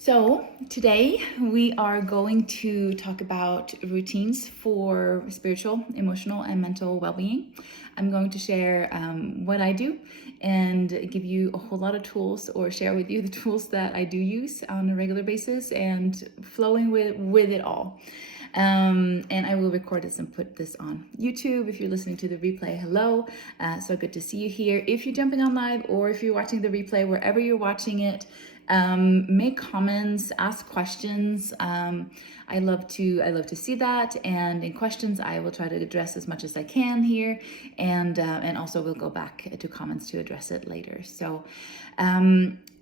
So today we are going to talk about routines for spiritual, emotional, and mental well-being. I'm going to share what I do and give you a whole lot of tools, or share with you the tools that I do use on a regular basis, and flowing with it all. And I will record this and put this on YouTube. If you're listening to the replay, hello. So good to see you here. If you're jumping on live, or if you're watching the replay, wherever you're watching it, make comments, ask questions. I love to see that, and in questions I will try to address as much as I can here, and also we'll go back to comments to address it later. So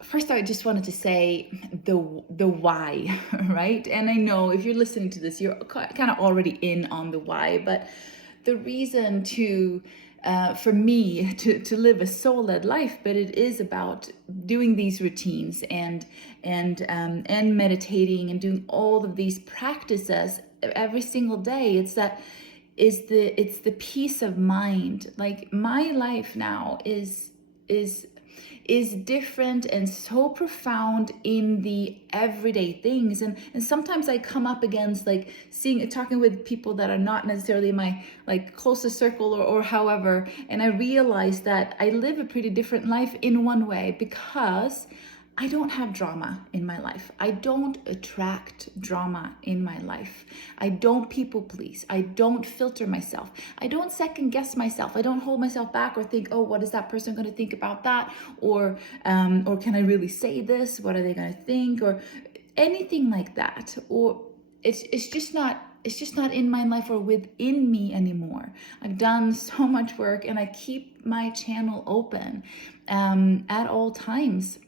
first I just wanted to say the why, right? And I know if you're listening to this, you're kind of already in on the why, but the reason for me to live a soul-led life, but it is about doing these routines and meditating and doing all of these practices every single day. It's the peace of mind. Like, my life now is different and so profound in the everyday things, and sometimes I come up against like talking with people that are not necessarily my like closest circle or however, and I realize that I live a pretty different life in one way, because I don't have drama in my life. I don't attract drama in my life. I don't people please. I don't filter myself. I don't second guess myself. I don't hold myself back or think, oh, what is that person going to think about that? Or can I really say this? What are they going to think? Or anything like that. Or it's just not in my life or within me anymore. I've done so much work, and I keep my channel open at all times.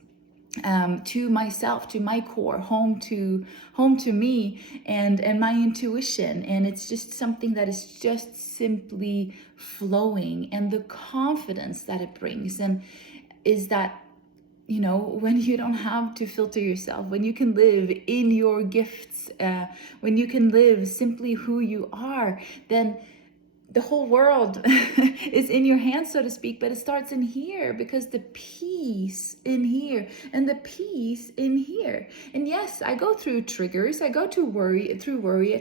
To myself, to my core, home to me and my intuition, and it's just something that is just simply flowing, and the confidence that it brings, and is that, you know, when you don't have to filter yourself, when you can live in your gifts, when you can live simply who you are, then the whole world is in your hands, so to speak. But it starts in here, because the peace in here and the peace in here. And yes, I go through triggers. I go through worry at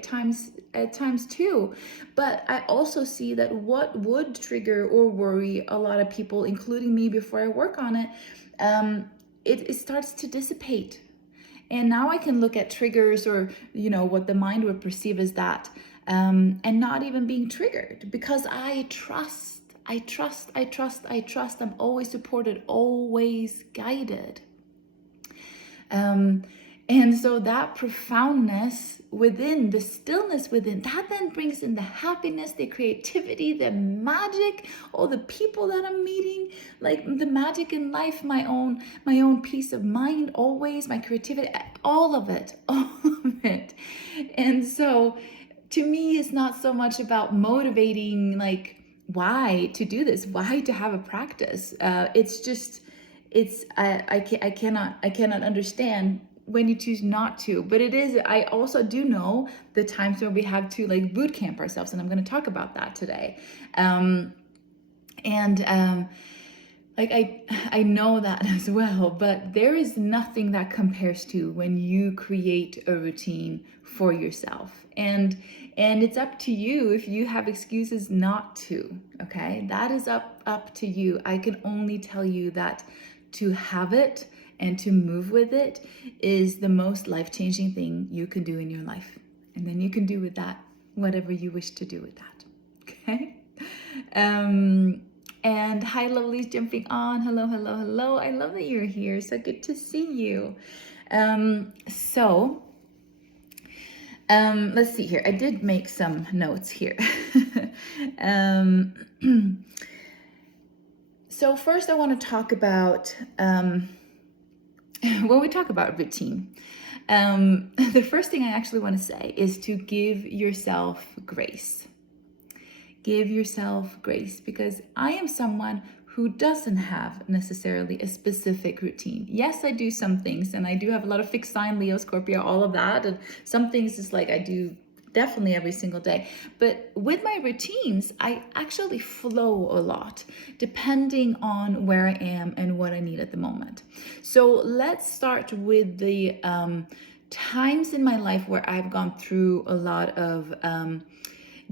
times too. But I also see that what would trigger or worry a lot of people, including me, before I work on it, it starts to dissipate. And now I can look at triggers, or, you know, what the mind would perceive as that, and not even being triggered, because I trust. I'm always supported, always guided. And so that profoundness within, the stillness within, that then brings in the happiness, the creativity, the magic, all the people that I'm meeting, like the magic in life, my own peace of mind, always, my creativity, all of it. And so to me, it's not so much about motivating, like, why to do this, why to have a practice. I cannot understand when you choose not to. But it is, I also do know the times where we have to like boot camp ourselves, and I'm going to talk about that today. Like I know that as well, but there is nothing that compares to when you create a routine for yourself. And it's up to you if you have excuses not to, okay? That is up to you. I can only tell you that to have it and to move with it is the most life-changing thing you can do in your life. And then you can do with that whatever you wish to do with that, okay? And hi, lovelies jumping on. Hello. I love that you're here. So good to see you. Let's see here. I did make some notes here. So first I want to talk about, when we talk about routine, the first thing I actually want to say is to give yourself grace. Give yourself grace, because I am someone who doesn't have necessarily a specific routine. Yes, I do some things, and I do have a lot of fixed sign, Leo, Scorpio, all of that. And some things is like I do definitely every single day. But with my routines, I actually flow a lot depending on where I am and what I need at the moment. So let's start with the times in my life where I've gone through a lot of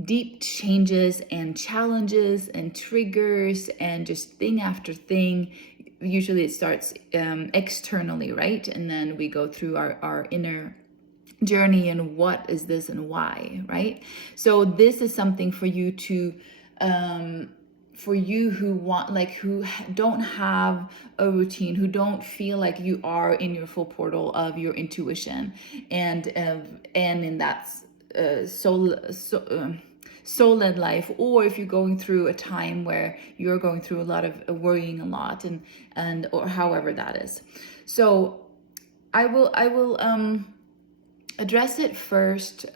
deep changes and challenges and triggers and just thing after thing. Usually it starts externally, right? And then we go through our inner journey and what is this and why, right? So this is something for you to for you who want, like, who don't have a routine, who don't feel like you are in your full portal of your intuition and in that soul-led life, or if you're going through a time where you're going through a lot of worrying a lot and or however that is. So I will address it first.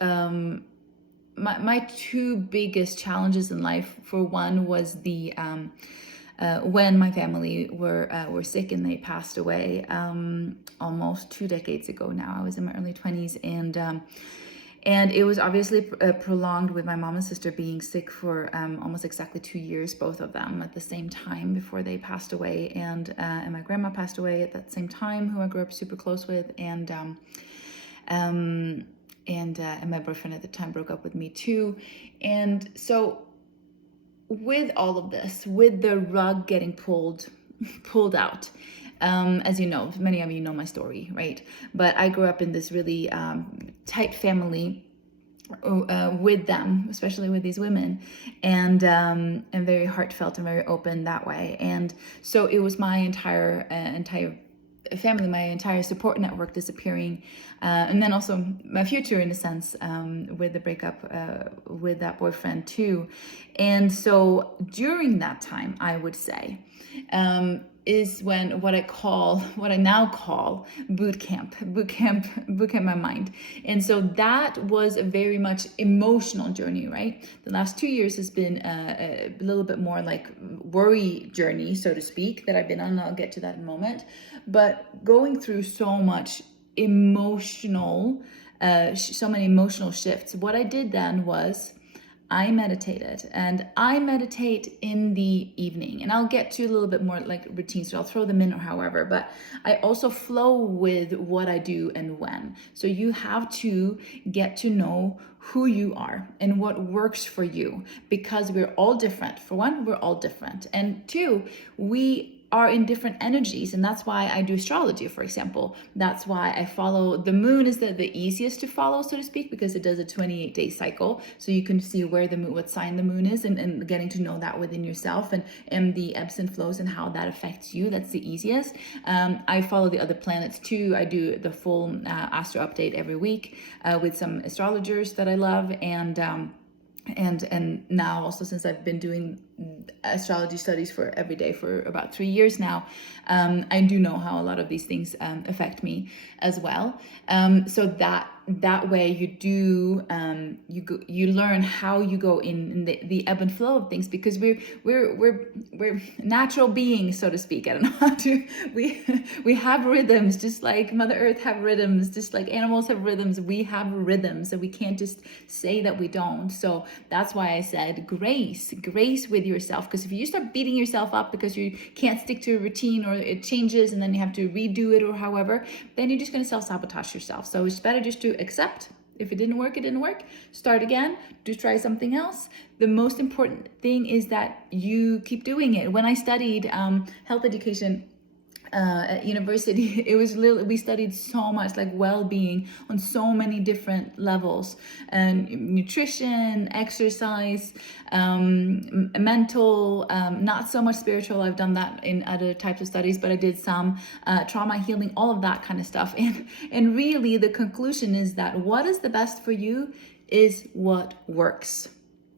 My two biggest challenges in life, for one, was the when my family were sick and they passed away almost 2 decades ago now. I was in my early 20s, and it was obviously prolonged with my mom and sister being sick for almost exactly 2 years, both of them at the same time before they passed away, and my grandma passed away at that same time, who I grew up super close with, and my boyfriend at the time broke up with me too. And so with all of this, with the rug getting pulled out, as you know, many of you know my story, right? But I grew up in this really tight family with them, especially with these women, and very heartfelt and very open that way. And so it was my entire family, my entire support network disappearing, and then also my future, in a sense, with the breakup with that boyfriend too. And so during that time, I would say, is when what I now call boot camp my mind. And so that was a very much emotional journey, right? The last 2 years has been a little bit more like worry journey, so to speak, that I've been on. I'll get to that in a moment. But going through so much emotional, so many emotional shifts, what I did then was I meditated, and I meditate in the evening, and I'll get to a little bit more like routines, so I'll throw them in or however, but I also flow with what I do and when. So you have to get to know who you are and what works for you, because we're all different. For one, we're all different, and two, we are in different energies, and that's why I do astrology, for example. That's why I follow the moon, is the easiest to follow, so to speak, because it does a 28-day cycle, so you can see where the moon, what sign the moon is, and getting to know that within yourself, and the ebbs and flows and how that affects you. That's the easiest. I follow the other planets too. I do the full astro update every week with some astrologers that I love, and now also, since I've been doing astrology studies for every day for about 3 years now, I do know how a lot of these things affect me as well. So that way you do you learn how you go in the ebb and flow of things, because we're natural beings, so to speak. I don't know how to we have rhythms, just like Mother Earth have rhythms, just like animals have rhythms. We have rhythms, and we can't just say that we don't. So that's why I said grace with yourself, because if you start beating yourself up because you can't stick to a routine, or it changes and then you have to redo it or however, then you're just going to self-sabotage yourself. So it's better just to accept. If it didn't work, it didn't work. Start again. Do try something else. The most important thing is that you keep doing it. When I studied health education at university, it was we studied so much, like well-being on so many different levels, and nutrition, exercise, mental, not so much spiritual. I've done that in other types of studies, but I did some trauma healing, all of that kind of stuff. And really the conclusion is that what is the best for you is what works.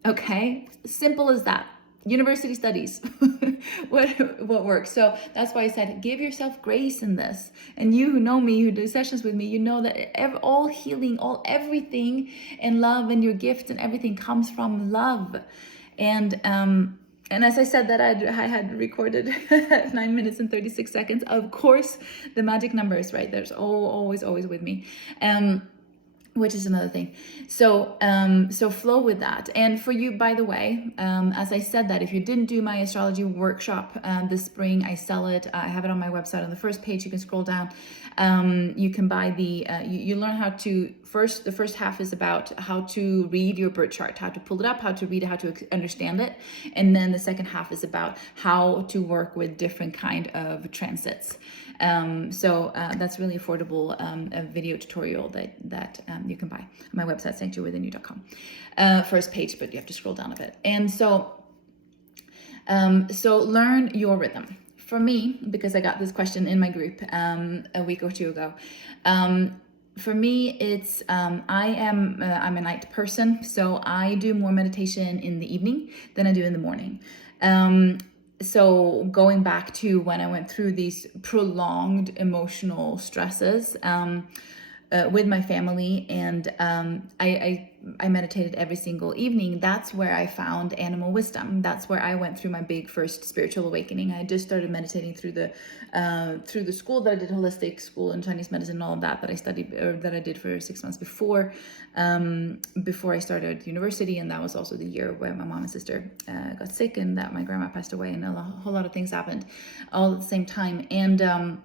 Okay, simple as that. University studies, what works. So that's why I said, give yourself grace in this. And you who know me, who do sessions with me, you know that all healing, everything and love and your gifts and everything comes from love. And as I said that I had recorded 9 minutes and 36 seconds. Of course, the magic numbers, right? There's always with me. which is another thing. So so flow with that. And for you, by the way, as I said, that if you didn't do my astrology workshop this spring, I sell it. I have it on my website. On the first page, you can scroll down. You can buy the you learn how to the first half is about how to read your birth chart, how to pull it up, how to read it, how to understand it. And then the second half is about how to work with different kind of transits. So that's really affordable, a video tutorial that you can buy on my website, sanctuarywithinyou.com. First page, but you have to scroll down a bit. And so learn your rhythm. For me, because I got this question in my group a week or two ago, for me, it's I'm a night person, so I do more meditation in the evening than I do in the morning. So going back to when I went through these prolonged emotional stresses with my family, and I meditated every single evening. That's where I found animal wisdom. That's where I went through my big first spiritual awakening. I just started meditating through the school that I did, holistic school and Chinese medicine and all of that I studied, or that I did for 6 months before I started university. And that was also the year where my mom and sister got sick, and that my grandma passed away, and a whole lot of things happened all at the same time. And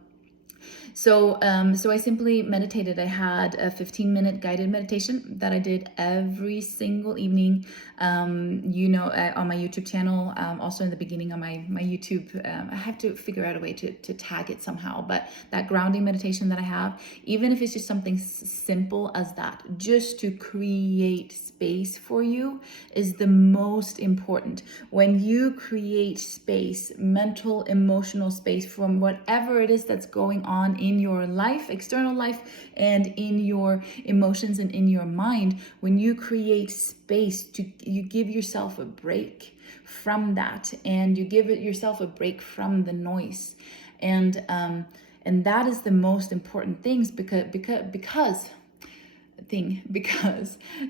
so I simply meditated. I had a 15-minute guided meditation that I did every single evening, on my YouTube channel, also in the beginning on my YouTube. I have to figure out a way to tag it somehow, but that grounding meditation that I have, even if it's just something simple as that, just to create space for you, is the most important. When you create space, mental, emotional space, from whatever it is that's going on in your life, external life, and in your emotions and in your mind, when you create space, you give yourself a break from that, and you give yourself a break from the noise, and that is the most important things, because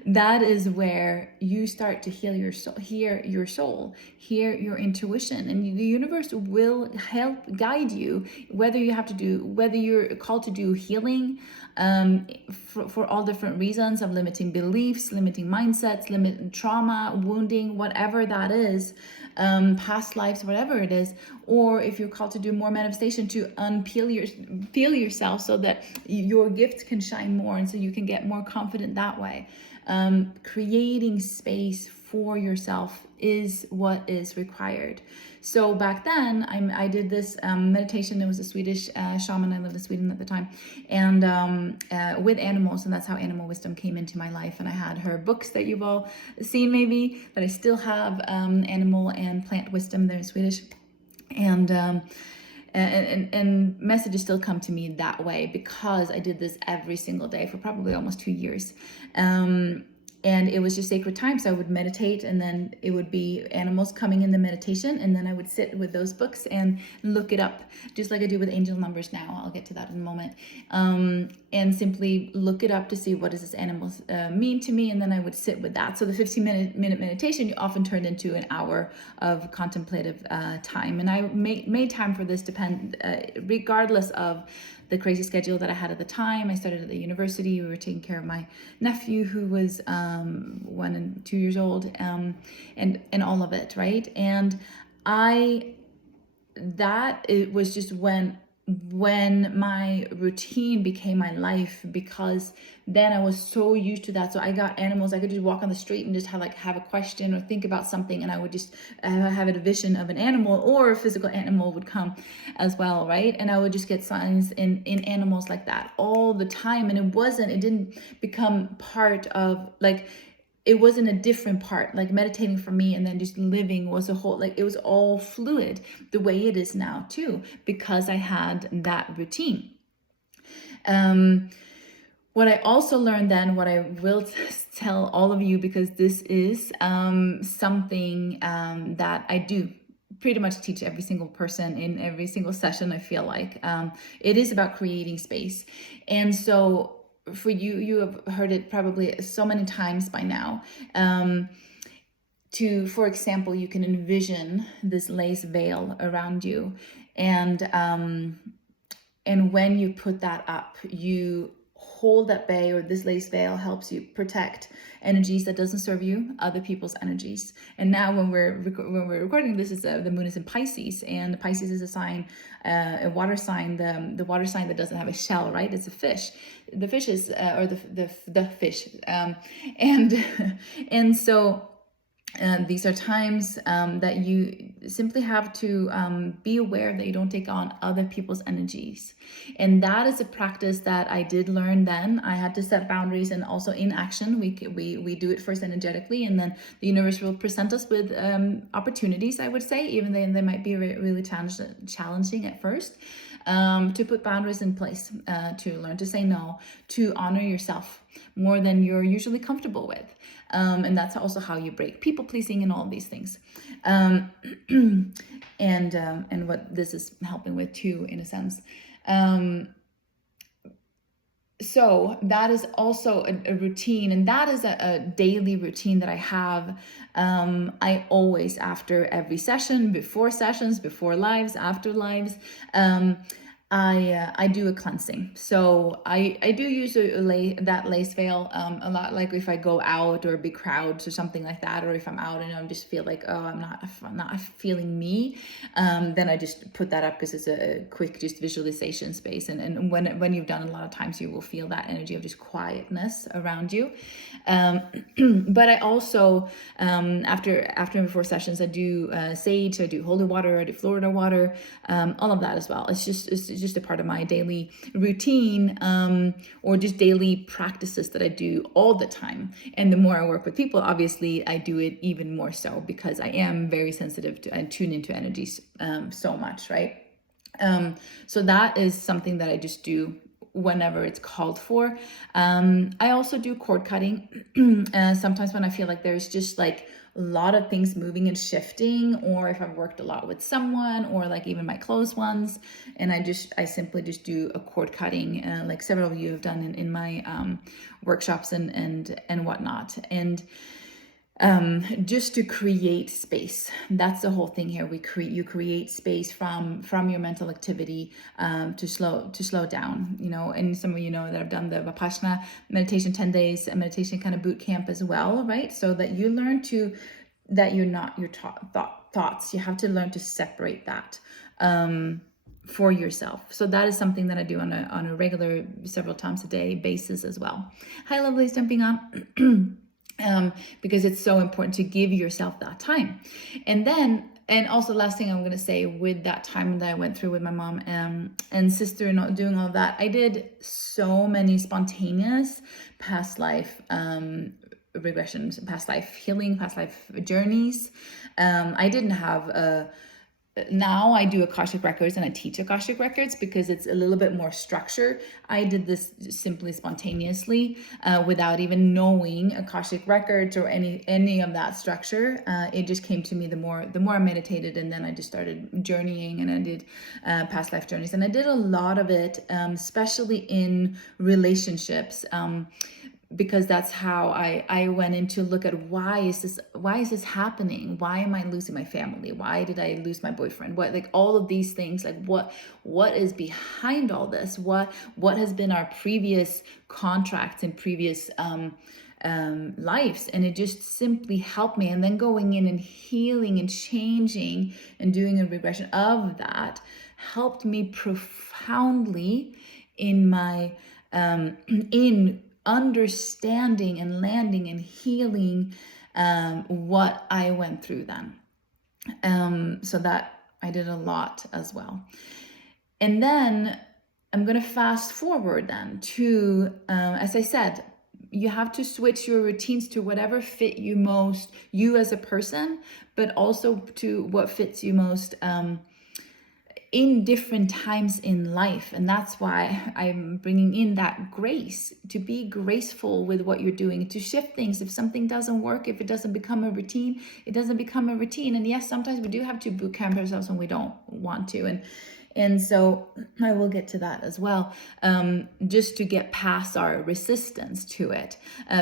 that is where you start to heal your soul, hear your intuition, and the universe will help guide you, whether you're called to do healing for all different reasons of limiting beliefs, limiting mindsets, trauma, wounding, whatever that is, past lives, whatever it is, or if you're called to do more manifestation, to feel yourself so that your gifts can shine more, and so you can get more confident that way. Creating space for yourself is what is required. So back then, I did this meditation. It was a Swedish shaman. I lived in Sweden at the time, and with animals, and that's how animal wisdom came into my life. And I had her books that you've all seen, maybe, that I still have, animal and plant wisdom. They're in Swedish, and messages still come to me that way, because I did this every single day for probably almost 2 years. And it was just sacred time. So I would meditate, and then it would be animals coming in the meditation, and then I would sit with those books and look it up, just like I do with angel numbers now. I'll get to that in a moment. And simply look it up to see, what does this animal mean to me, and then I would sit with that. So the 15-minute meditation often turned into an hour of contemplative time, and I made time for this, regardless of the crazy schedule that I had at the time. I started at the university. We were taking care of my nephew, who was 1 and 2 years old, and all of it, right? And it was just when my routine became my life, because then I was so used to that. So I got animals. I could just walk on the street and just have a question or think about something, and I would just have a vision of an animal, or a physical animal would come as well, right? And I would just get signs in animals like that all the time. And it didn't become part of, like, it wasn't a different part. Like, meditating for me and then just living was a whole, like, it was all fluid, the way it is now too, because I had that routine. What I also learned then, what I will tell all of you, because this is something that I do pretty much teach every single person in every single session, I feel like. It is about creating space. And so for you have heard it probably so many times by now. For example, you can envision this lace veil around you, and when you put that up, you hold at bay, or this lace veil helps you protect energies that doesn't serve you, other people's energies. And now when we're recording this, is the moon is in Pisces, and Pisces is a sign, a water sign, the water sign that doesn't have a shell, right? It's a fish. The fish is or the fish, and and so these are times that you simply have to be aware that you don't take on other people's energies. And that is a practice that I did learn then. I had to set boundaries, and also in action. We do it first energetically, and then the universe will present us with opportunities, I would say, even though they might be really challenging at first. To put boundaries in place, to learn to say no, to honor yourself more than you're usually comfortable with. And that's also how you break people pleasing and all of these things. And what this is helping with too, in a sense. So that is also a routine, and that is a daily routine that I have. I always, after every session, before sessions, before lives, after lives, I do a cleansing. So I do use that lace veil a lot, like if I go out or big crowds or something like that, or if I'm out and I just feel like, oh, I'm not feeling me, then I just put that up because it's a quick just visualization space. And when you've done it a lot of times, you will feel that energy of just quietness around you. But I also, after and before sessions, I do sage, I do holy water, I do Florida water, all of that as well. It's just a part of my daily routine, or just daily practices that I do all the time. And the more I work with people, obviously I do it even more so, because I am very sensitive to and tune into energies so much, right? So that is something that I just do whenever it's called for. I also do cord cutting sometimes when I feel like there's just like a lot of things moving and shifting, or if I've worked a lot with someone, or like even my close ones, and I simply just do a cord cutting, like several of you have done in my workshops and whatnot. And just to create space. That's the whole thing here. You create space from your mental activity, to slow down, and some of you know that I've done the Vipassana meditation 10 days, a meditation kind of boot camp as well, right? So that you learn that you're not your thoughts. You have to learn to separate that for yourself. So that is something that I do on a regular, several times a day basis as well. Hi, lovelies, jumping on. Because it's so important to give yourself that time. And also last thing I'm going to say, with that time that I went through with my mom and sister and doing all of that, I did so many spontaneous past life regressions, past life healing, past life journeys. I didn't have now I do Akashic Records, and I teach Akashic Records because it's a little bit more structured. I did this simply spontaneously, without even knowing Akashic Records or any of that structure. It just came to me the more I meditated, and then I just started journeying, and I did past life journeys, and I did a lot of it, especially in relationships. Because that's how I went in to look at why is this happening? Why am I losing my family? Why did I lose my boyfriend? What, like all of these things, like what is behind all this? What has been our previous contracts and previous lives? And it just simply helped me. And then going in and healing and changing and doing a regression of that helped me profoundly in my in understanding and landing and healing what I went through then. So that I did a lot as well. And then I'm going to fast forward then to, as I said, you have to switch your routines to whatever fit you most, you as a person, but also to what fits you most in different times in life. And that's why I'm bringing in that grace, to be graceful with what you're doing, to shift things. If something doesn't work, if it doesn't become a routine, it doesn't become a routine. And yes, sometimes we do have to boot camp ourselves when we don't want to. And so I will get to that as well, just to get past our resistance to it.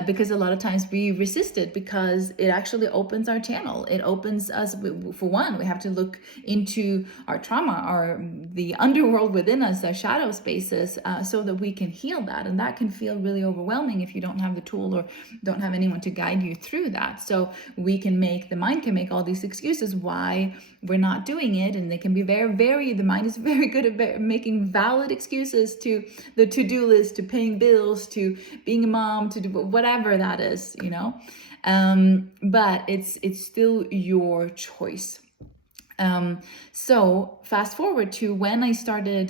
Because a lot of times we resist it because it actually opens our channel. It opens us, for one, we have to look into our trauma, the underworld within us, our shadow spaces, so that we can heal that. And that can feel really overwhelming if you don't have the tool or don't have anyone to guide you through that. So the mind can make all these excuses why we're not doing it, and they can be the mind is very good at making valid excuses to the to-do list, to paying bills, to being a mom, to do whatever that is, but it's still your choice. So fast forward to when I started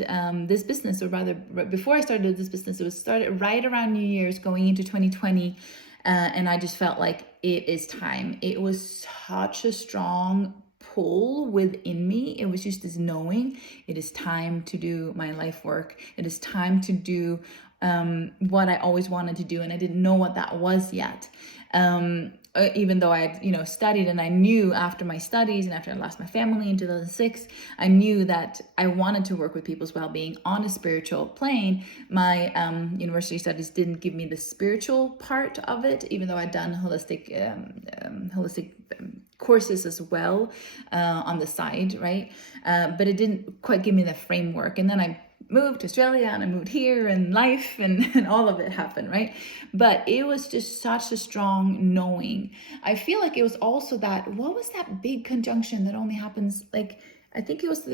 this business, or rather before I started this business, it was started right around New Year's going into 2020. And I just felt like it is time. It was such a strong pull within me. It was just this knowing it is time to do my life work. It is time to do what I always wanted to do. And I didn't know what that was yet. Even though I had, studied, and I knew after my studies and after I lost my family in 2006, I knew that I wanted to work with people's well-being on a spiritual plane. My university studies didn't give me the spiritual part of it, even though I'd done holistic courses as well on the side, right? But it didn't quite give me the framework. And then I moved to Australia, and I moved here, and life and all of it happened, right? But it was just such a strong knowing. I feel like it was also what was that big conjunction that only happens, like, I think it was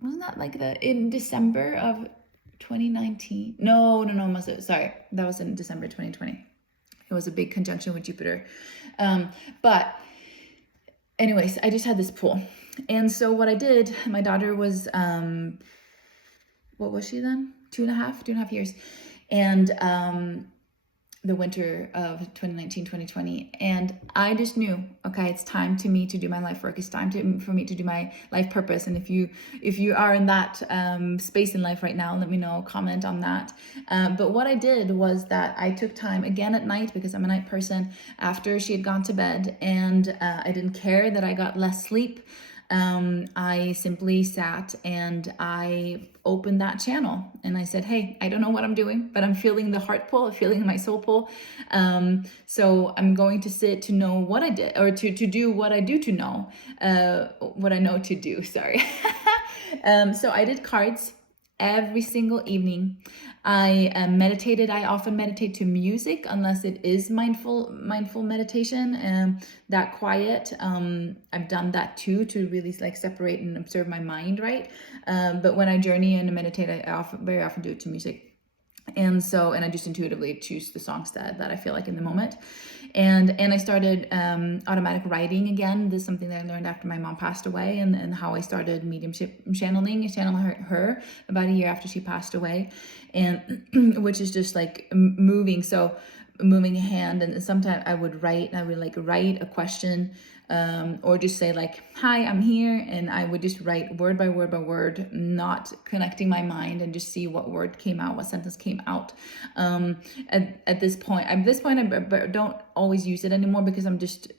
wasn't that in December of 2019? No, sorry, that was in December 2020. It was a big conjunction with Jupiter. But anyways, I just had this pull. And so what I did, my daughter was, what was she then? 2.5 years. And the winter of 2019, 2020. And I just knew, okay, it's time to me to do my life work. It's time for me to do my life purpose. And if you are in that space in life right now, let me know, comment on that. But what I did was that I took time again at night, because I'm a night person, after she had gone to bed, and I didn't care that I got less sleep. I simply sat and I opened that channel, and I said, hey, I don't know what I'm doing, but I'm feeling the heart pull, I'm feeling my soul pull. So I'm going to sit to know what I did, or to do what I do to know, what I know to do, sorry. So I did cards every single evening. I meditated. I often meditate to music, unless it is mindful meditation, that quiet. I've done that too, to really separate and observe my mind, right? But when I journey and meditate, I very often do it to music. And I just intuitively choose the songs that I feel like in the moment. And I started automatic writing again. This is something that I learned after my mom passed away, and how I started mediumship channeling her about a year after she passed away, and which is just moving. So moving a hand, and sometimes I would write a question, or just say hi, I'm here, and I would just write word by word by word, not connecting my mind, and just see what word came out, what sentence came out. At this point I don't always use it anymore, because I'm just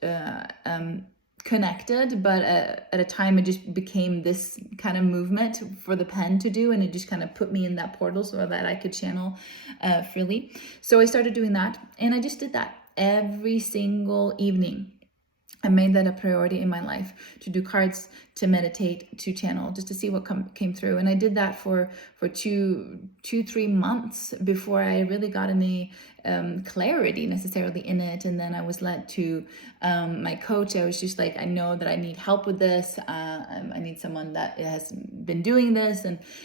connected, but at a time it just became this kind of movement for the pen to do, and it just kind of put me in that portal so that I could channel freely. So I started doing that, and I just did that every single evening. I made that a priority in my life, to do cards, to meditate, to channel, just to see what came through. And I did that for 3 months before I really got any clarity necessarily in it. And then I was led to my coach. I was just like, I know that I need help with this. I need someone that has been doing this.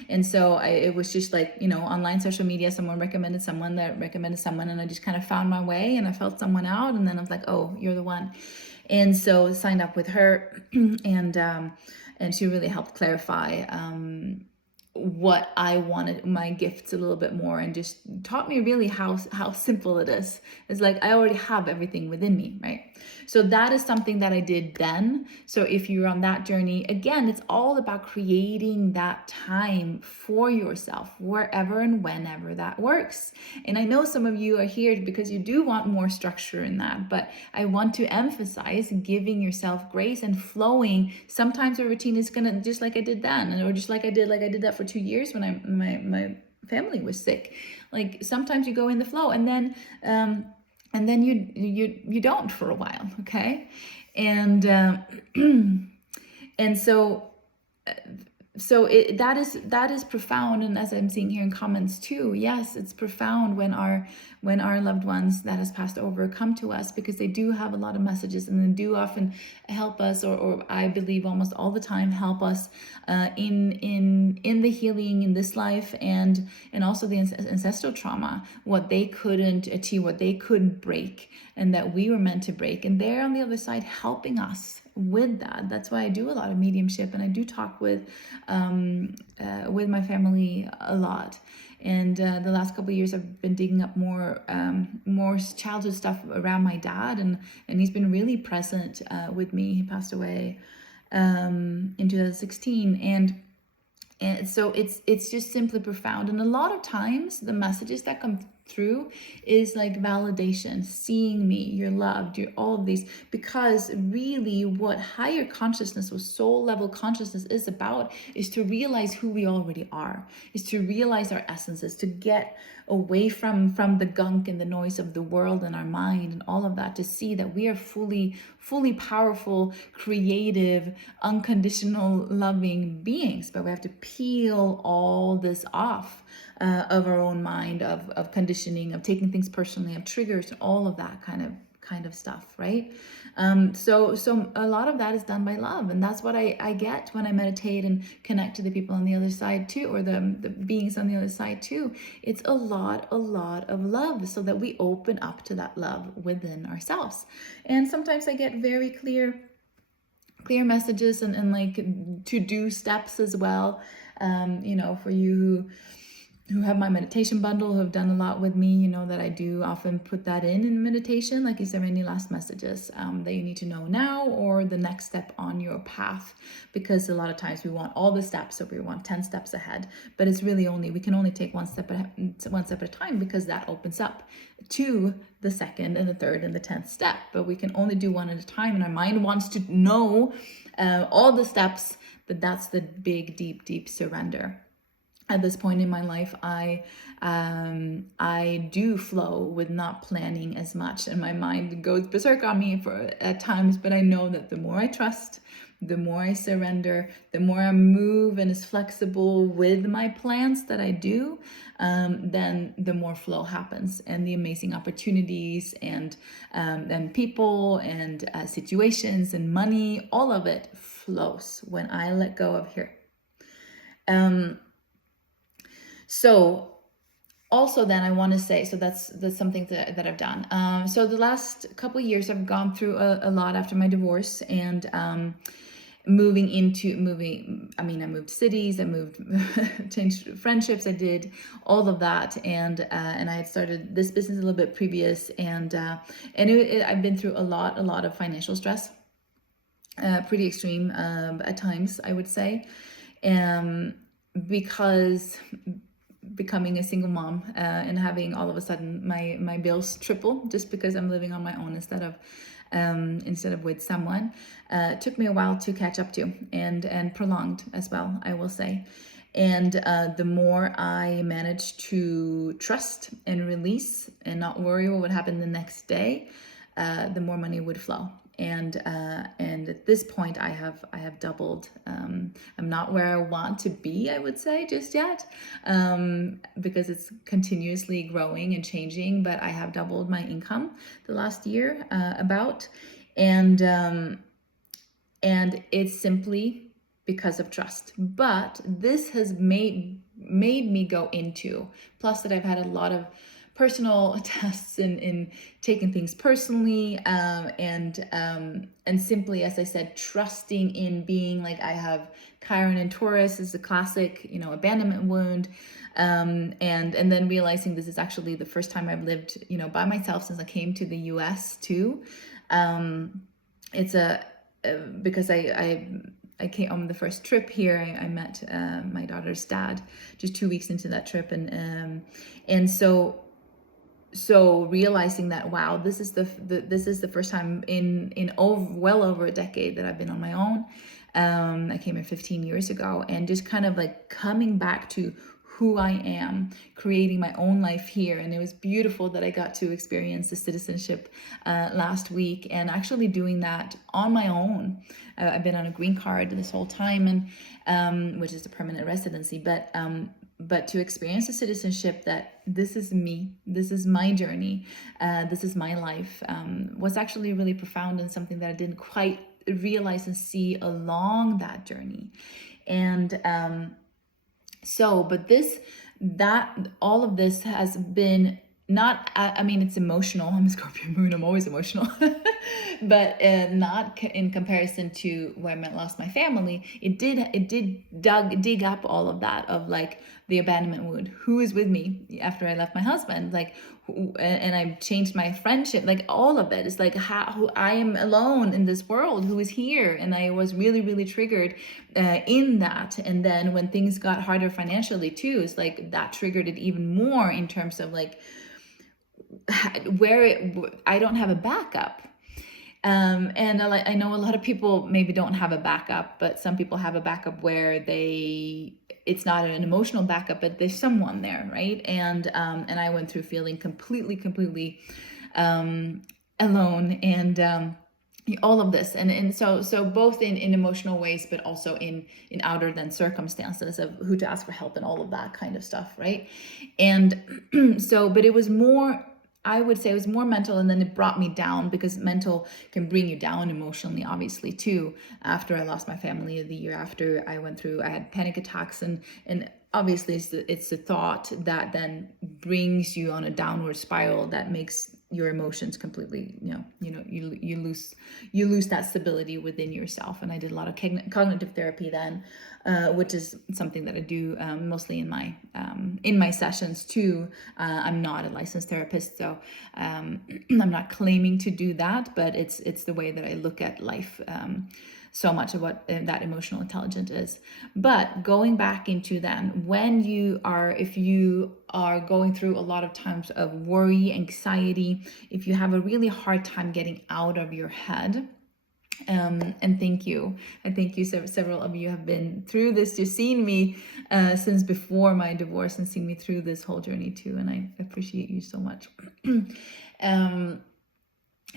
And so it was just online social media, someone recommended someone that recommended someone. And I just kind of found my way, and I felt someone out. And then I was like, oh, you're the one. And so signed up with her, and she really helped clarify what I wanted, my gifts a little bit more, and just taught me really how simple it is. It's like I already have everything within me, right? So that is something that I did then. So if you're on that journey, again, it's all about creating that time for yourself, wherever and whenever that works. And I know some of you are here because you do want more structure in that, but I want to emphasize giving yourself grace and flowing. Sometimes a routine is gonna, just like I did then, or just like I did that for 2 years when my family was sick. Like sometimes you go in the flow, and then you don't for a while, okay? And and so that is profound. And as I'm seeing here in comments too, yes, it's profound when our loved ones that has passed over come to us, because they do have a lot of messages, and they do often help us, or I believe almost all the time help us in the healing in this life, and also the ancestral trauma, what they couldn't achieve, what they couldn't break, and that we were meant to break, and they're on the other side helping us with that. That's why I do a lot of mediumship, and I do talk with my family a lot. And the last couple of years, I've been digging up more childhood stuff around my dad, and he's been really present with me. He passed away in 2016, and so it's just simply profound. And a lot of times the messages that come through is like validation, seeing me, you're loved, you're all of these, because really what higher consciousness or soul level consciousness is about is to realize who we already are, is to realize our essences, to get away from the gunk and the noise of the world and our mind and all of that, to see that we are fully powerful, creative, unconditional, loving beings. But we have to peel all this off of our own mind, of conditioning, of taking things personally, of triggers, all of that kind of stuff, right? So a lot of that is done by love, and that's what I get when I meditate and connect to the people on the other side too, or the beings on the other side too. It's a lot of love, so that we open up to that love within ourselves. And sometimes I get very clear messages and like to-do steps as well. For you who have my meditation bundle, who have done a lot with me, you know that I do often put that in meditation. Like, is there any last messages that you need to know now, or the next step on your path? Because a lot of times we want all the steps, so we want 10 steps ahead, but it's really we can only take one step at a time, because that opens up to the second and the third and the 10th step. But we can only do one at a time, and our mind wants to know all the steps, but that's the big, deep surrender. At this point in my life, I do flow with not planning as much, and my mind goes berserk on me at times. But I know that the more I trust, the more I surrender, the more I move and is flexible with my plans that I do, then the more flow happens, and the amazing opportunities and people and situations and money, all of it flows when I let go of here. So also then I want to say, so that's something that I've done. So the last couple of years I've gone through a lot after my divorce, and I moved cities, I moved, changed friendships, I did all of that, and I had started this business a little bit previous, and I've been through a lot of financial stress, pretty extreme at times, I would say, because becoming a single mom and having all of a sudden my bills triple just because I'm living on my own instead of with someone, took me a while to catch up to, and prolonged as well, I will say. And the more I managed to trust and release and not worry what would happen the next day, the more money would flow. And at this point I have doubled. I'm not where I want to be, I would say, just yet, because it's continuously growing and changing, but I have doubled my income the last year, and it's simply because of trust. But this has made me go into, plus that I've had a lot of personal tests in taking things personally, and simply, as I said, trusting in being like, I have Chiron and Taurus is a classic, abandonment wound. And then realizing this is actually the first time I've lived, by myself since I came to the US too. It's because I came on the first trip here. I met my daughter's dad just 2 weeks into that trip, and so realizing that, wow, this is the first time in well over a decade that I've been on my own. I came here 15 years ago, and just kind of like coming back to who I am, creating my own life here. And it was beautiful that I got to experience the citizenship last week, and actually doing that on my own. I've been on a green card this whole time, and which is a permanent residency, but to experience the citizenship, that this is me, this is my journey, this is my life, was actually really profound, and something that I didn't quite realize and see along that journey. And all of this has been not, I mean, it's emotional. I'm a Scorpio moon, I'm always emotional, but not in comparison to when I lost my family. It did dig up all of that, of like the abandonment wound. Who is with me after I left my husband? Like, and I changed my friendship, like all of it. It's like who I am alone in this world, who is here. And I was really, really triggered in that. And then when things got harder financially too, it's like that triggered it even more in terms of like, I don't have a backup. And I know a lot of people maybe don't have a backup, but some people have a backup where it's not an emotional backup, but there's someone there, right? And I went through feeling completely alone, and all of this, and so both in emotional ways, but also in outer than circumstances of who to ask for help and all of that kind of stuff, right? And but it was more, I would say it was more mental, and then it brought me down, because mental can bring you down emotionally, obviously, too. After I lost my family, the year after, I had panic attacks, and obviously it's the thought that then brings you on a downward spiral that makes your emotions completely, you lose that stability within yourself. And I did a lot of cognitive therapy then, which is something that I do mostly in my sessions too. I'm not a licensed therapist, so I'm not claiming to do that, but it's the way that I look at life. So much of what that emotional intelligence is. But going back into then, if you are going through a lot of times of worry, anxiety, if you have a really hard time getting out of your head, and thank you. I thank you. Several of you have been through this. You've seen me since before my divorce, and seen me through this whole journey too. And I appreciate you so much.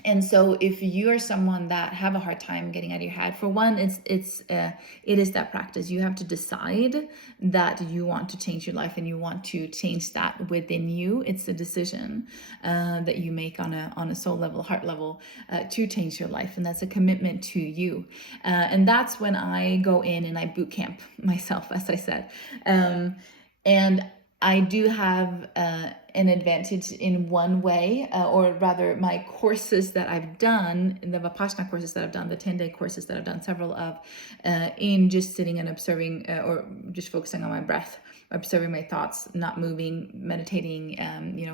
And so if you are someone that have a hard time getting out of your head, for one, it is that practice. You have to decide that you want to change your life, and you want to change that within you. It's a decision that you make on a soul level, heart level, to change your life. And that's a commitment to you. And that's when I go in and I boot camp myself, as I said. And I do have an advantage in one way, or rather my courses that I've done, the Vipassana courses that I've done, the 10-day courses that I've done several of, in just sitting and observing, or just focusing on my breath, observing my thoughts, not moving, meditating,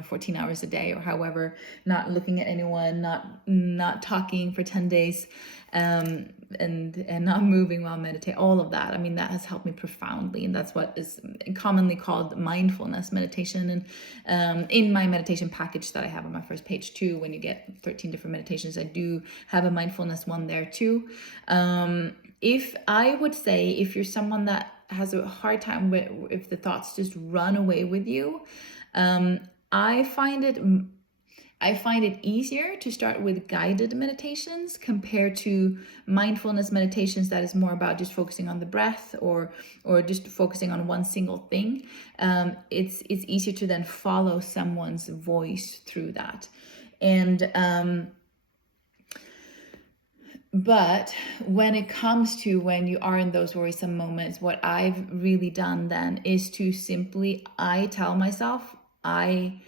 14 hours a day or however, not looking at anyone, not talking for 10 days, and not moving while meditating, all of that. I mean, that has helped me profoundly. And that's what is commonly called mindfulness meditation. And in my meditation package that I have on my first page too, when you get 13 different meditations, I do have a mindfulness one there too. If you're someone that has a hard time if the thoughts just run away with you, I find it easier to start with guided meditations compared to mindfulness meditations that is more about just focusing on the breath, or just focusing on one single thing. It's easier to then follow someone's voice through that. And but when it comes to when you are in those worrisome moments, what I've really done then is to simply, I tell myself, I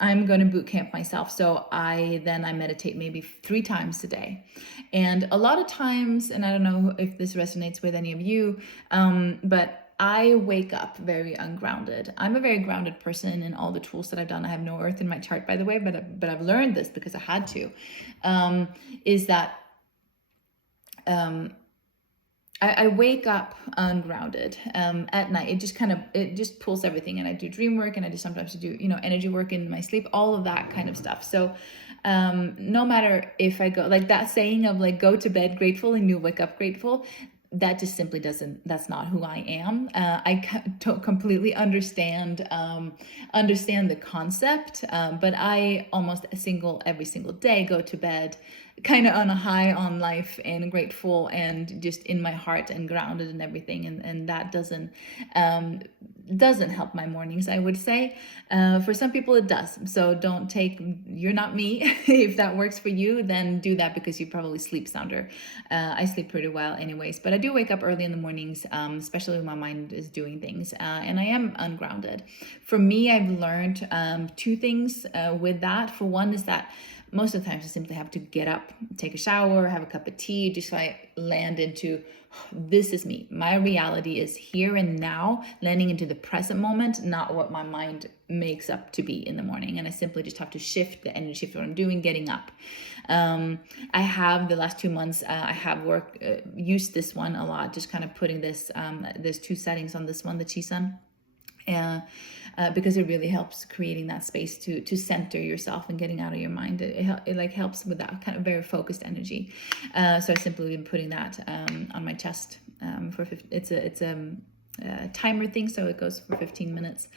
I'm going to boot camp myself. So I meditate maybe 3 times a day. And a lot of times, and I don't know if this resonates with any of you, but I wake up very ungrounded. I'm a very grounded person in all the tools that I've done. I have no earth in my chart, by the way, but I've learned this because I had to, is that I wake up ungrounded at night. It just pulls everything, and I do dream work, and I just sometimes do energy work in my sleep, all of that kind of stuff. So no matter if I go, like that saying of like go to bed grateful and you wake up grateful, that just simply doesn't, that's not who I am. I don't completely understand the concept, but I almost every single day go to bed kind of on a high on life and grateful and just in my heart and grounded and everything, and that doesn't help my mornings, I would say. For some people it does, so you're not me. If that works for you, then do that, because you probably sleep sounder. I sleep pretty well anyways, but I do wake up early in the mornings, especially when my mind is doing things, and I am ungrounded. For me, I've learned 2 things with that. For one is that most of the times I simply have to get up, take a shower, have a cup of tea, just so I land into, this is me. My reality is here and now, landing into the present moment, not what my mind makes up to be in the morning. And I simply just have to shift the energy, shift what I'm doing, getting up. I have the last 2 months, I have used this one a lot, just kind of putting this, there's 2 settings on this one, the Chi Sun. Because it really helps creating that space to center yourself and getting out of your mind. It like helps with that kind of very focused energy. So I simply been putting that on my chest it's a timer thing, so it goes for 15 minutes,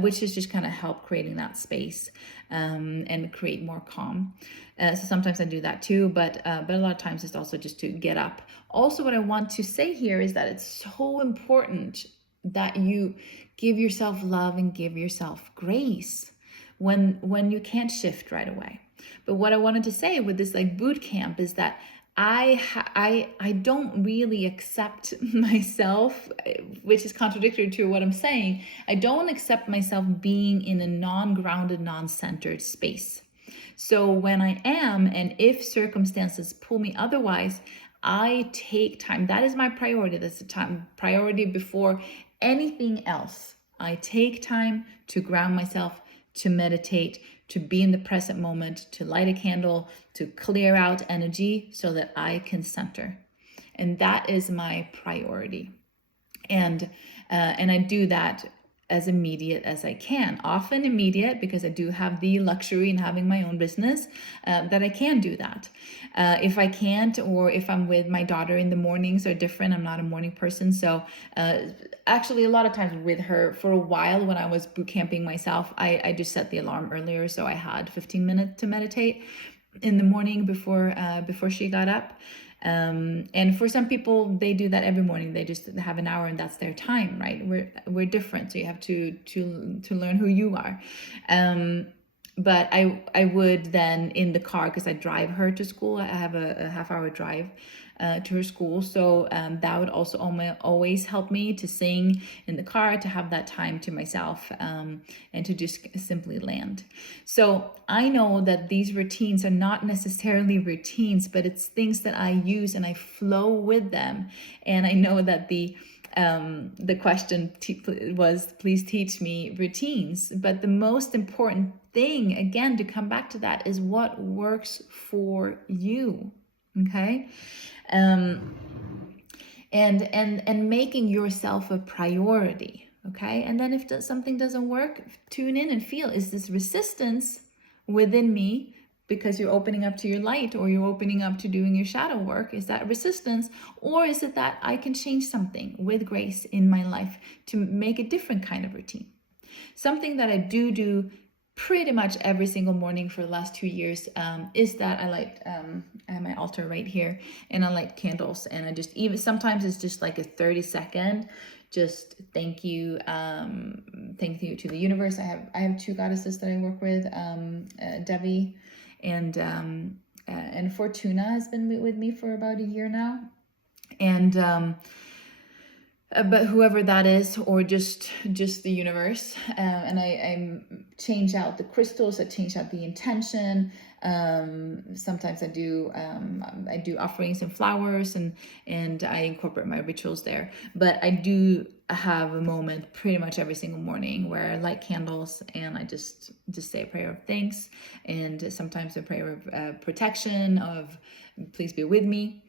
which is just kind of help creating that space and create more calm. So sometimes I do that too, but a lot of times it's also just to get up. Also, what I want to say here is that it's so important that you give yourself love and give yourself grace when you can't shift right away. But what I wanted to say with this like boot camp is that I don't really accept myself, which is contradictory to what I'm saying. I don't accept myself being in a non-grounded, non-centered space. So when I am, and if circumstances pull me otherwise, I take time. That is my priority. That's the priority before anything else. I take time to ground myself, to meditate, to be in the present moment, to light a candle, to clear out energy so that I can center. And that is my priority. And I do that as immediate as I can. Often immediate, because I do have the luxury in having my own business, that I can do that. If I can't, or if I'm with my daughter in the mornings are different. I'm not a morning person. So actually a lot of times with her, for a while when I was boot camping myself, I just set the alarm earlier. So I had 15 minutes to meditate in the morning before she got up. And for some people, they do that every morning. They just have an hour and that's their time, right? We're different. So you have to learn who you are. But I would then in the car, because I drive her to school. I have a half-hour drive to her school. So that would also always help me to sing in the car, to have that time to myself, and to just simply land. So I know that these routines are not necessarily routines, but it's things that I use and I flow with them. And I know that the question was, please teach me routines. But the most important thing, again, to come back to that, is what works for you. Okay. And making yourself a priority. Okay. And then if something doesn't work, tune in and feel, is this resistance within me because you're opening up to your light, or you're opening up to doing your shadow work? Is that resistance? Or is it that I can change something with grace in my life to make a different kind of routine? Something that I do pretty much every single morning for the last 2 years is that I light, I have my altar right here, and I light candles, and I just, even sometimes it's just like a 30-second, just thank you to the universe. I have 2 goddesses that I work with, Devi and Fortuna has been with me for about a year now. And but whoever that is, or just the universe. And I change out the crystals, I change out the intention. Sometimes I do offerings and flowers, and I incorporate my rituals there. But I do have a moment pretty much every single morning where I light candles and I just say a prayer of thanks, and sometimes a prayer of protection, of please be with me.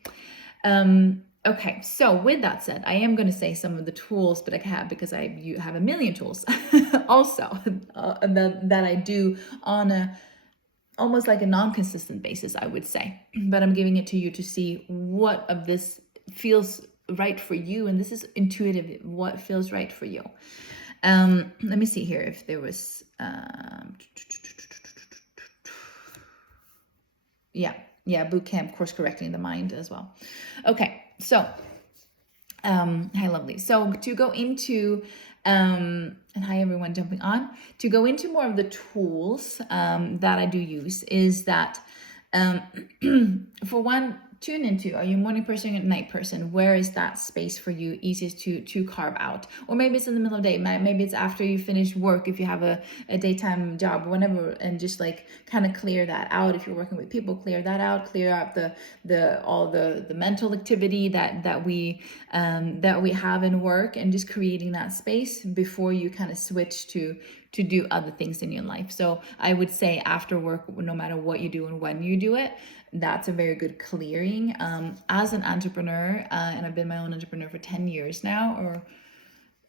Okay, so with that said, I am going to say some of the tools that I have, because you have a million tools also that I do on a almost like a non-consistent basis, I would say. But I'm giving it to you to see what of this feels right for you, and this is intuitive, what feels right for you. Let me see here if there was yeah, boot camp, course correcting the mind as well. Okay, so hi, lovely. So to go into and hi everyone jumping on, to go into more of the tools that I do use, is that for one, tune into, are you a morning person or a night person? Where is that space for you easiest to carve out? Or maybe it's in the middle of the day, maybe it's after you finish work, if you have a daytime job or whatever, and just like kind of clear that out. If you're working with people, clear that out, clear out all the mental activity that we have in work, and just creating that space before you kind of switch to do other things in your life. So I would say after work, no matter what you do and when you do it, that's a very good clearing. As an entrepreneur, and I've been my own entrepreneur for 10 years now, or